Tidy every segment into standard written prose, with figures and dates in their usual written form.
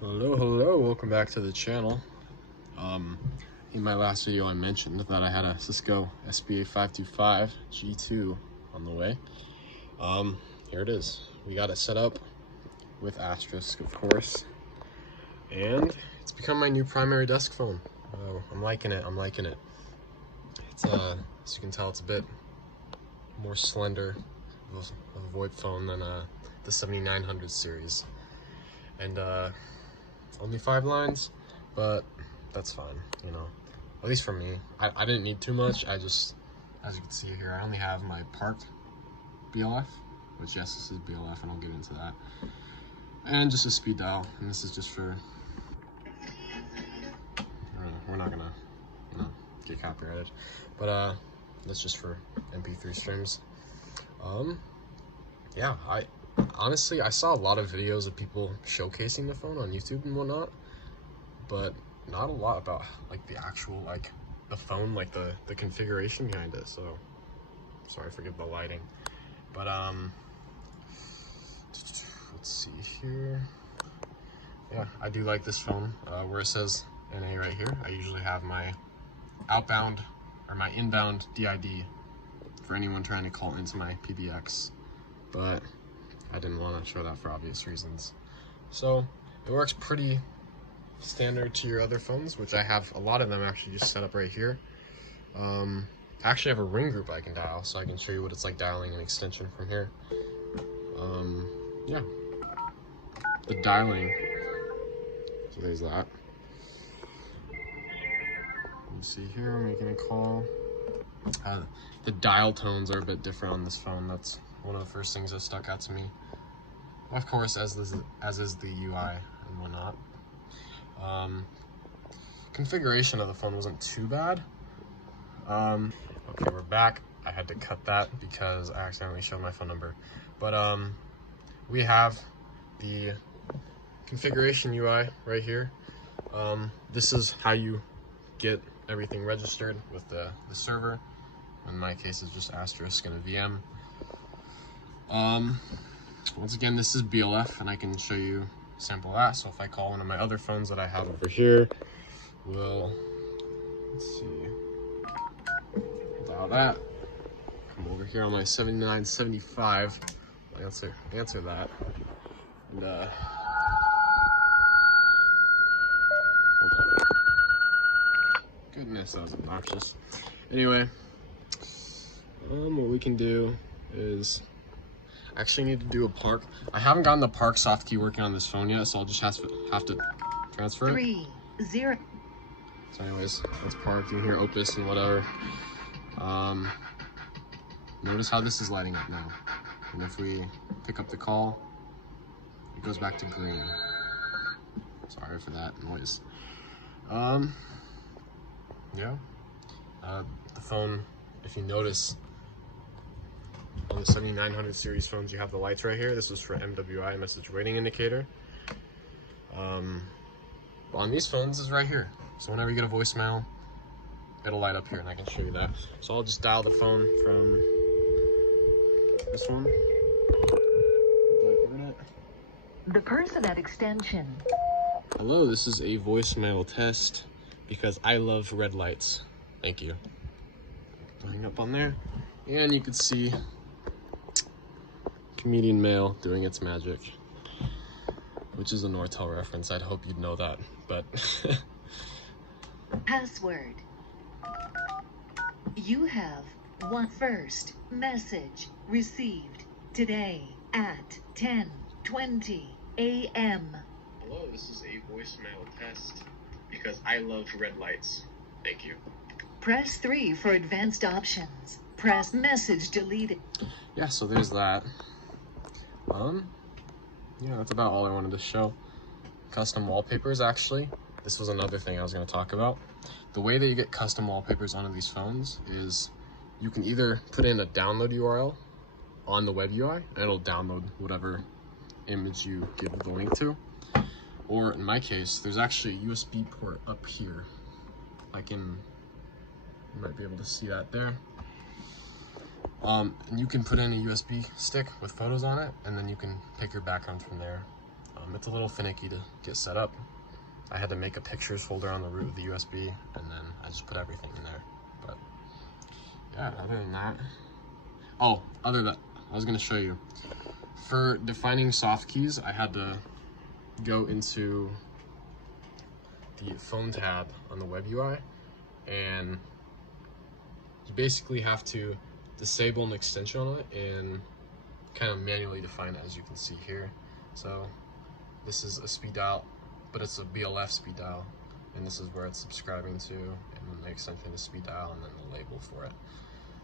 Hello, welcome back to the channel. In my last video I mentioned that I had a Cisco SPA525G2 on the way. Here it is. We got it set up with Asterisk, of course, and it's become my new primary desk phone. I'm liking it. It's as you can tell, it's a bit more slender of a VoIP phone than the 7900 series, and only 5 lines, but that's fine, you know, at least for me. I didn't need too much. I just, as you can see here, I only have my parked BLF, which, yes, this is BLF, and I'll get into that, and just a speed dial, and this is just for, we're not gonna, you know, get copyrighted, but that's just for MP3 streams. Yeah, honestly, I saw a lot of videos of people showcasing the phone on YouTube and whatnot, but not a lot about like the actual, like the phone, like the configuration behind it. So sorry, forgive the lighting, but let's see here. Yeah, I do like this phone. Where it says NA right here, I usually have my outbound or my inbound DID for anyone trying to call into my PBX, but I didn't want to show that for obvious reasons. So it works pretty standard to your other phones, which I have a lot of them actually just set up right here. I actually have a ring group I can dial, so I can show you what it's like dialing an extension from here. Yeah, the dialing, so there's that. You see here, I'm making a call. The dial tones are a bit different on this phone. That's one of the first things that stuck out to me. Of course, as is the UI and whatnot. Configuration of the phone wasn't too bad. Okay, we're back. I had to cut that because I accidentally showed my phone number. But we have the configuration UI right here. This is how you get everything registered with the server. In my case, it's just Asterisk and a VM. Once again, this is BLF, and I can show you a sample of that. So if I call one of my other phones that I have over here, we'll, let's see, dial that. Come over here on my 7975, answer that, and hold on. Goodness, that was obnoxious. Anyway, what we can do is, I actually need to do a park. I haven't gotten the park soft key working on this phone yet, so I'll just have to transfer it. 3, 0. So anyways, let's park. You can hear Opus and whatever. Notice how this is lighting up now. And if we pick up the call, it goes back to green. Sorry for that noise. Yeah. The phone, if you notice, on the 7900 series phones, you have the lights right here. This is for MWI, message waiting indicator. On these phones is right here. So whenever you get a voicemail, it'll light up here, and I can show you that. So I'll just dial the phone from this one. The person at extension. Hello, this is a voicemail test because I love red lights. Thank you. Hang up on there, and you can see comedian male doing its magic, which is a Nortel reference. I'd hope you'd know that, but Password. You have one first message received today at 10:20 a.m. Hello, this is a voicemail test because I love red lights. Thank you. Press 3 for advanced options. Press message deleted. Yeah, so there's that. Yeah, that's about all I wanted to show. Custom wallpapers, actually. This was another thing I was going to talk about. The way that you get custom wallpapers onto these phones is you can either put in a download URL on the web UI, and it'll download whatever image you give the link to. Or in my case, there's actually a USB port up here. You might be able to see that there. And you can put in a USB stick with photos on it, and then you can pick your background from there. It's a little finicky to get set up. I had to make a pictures folder on the root of the USB, and then I just put everything in there. But yeah, other than that, I was gonna show you. For defining soft keys, I had to go into the phone tab on the web UI, and you basically have to disable an extension on it and kind of manually define it, as you can see here. So this is a speed dial, but it's a BLF speed dial, and this is where it's subscribing to, and then the extension is speed dial, and then the label for it.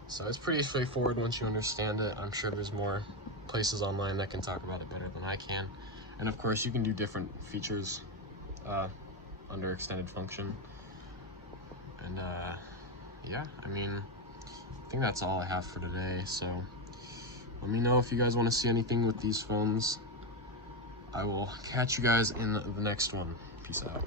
So it's pretty straightforward once you understand it. I'm sure there's more places online that can talk about it better than I can. And of course, you can do different features under extended function. And yeah, I mean, I think that's all I have for today. So let me know if you guys want to see anything with these phones. I will catch you guys in the next one. Peace out.